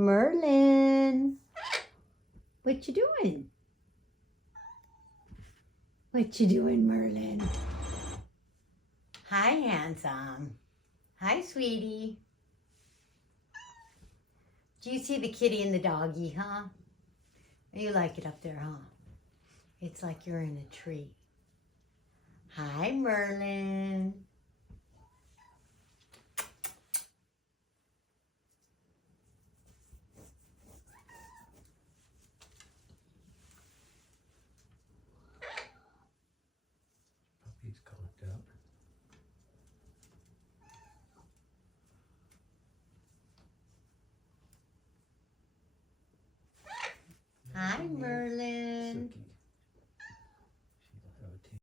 Merlin, what you doing? What you doing, Merlin? Hi, handsome. Hi, sweetie. Do you see the kitty and the doggy, huh? You like it up there, huh? It's like you're in a tree. Hi, Merlin.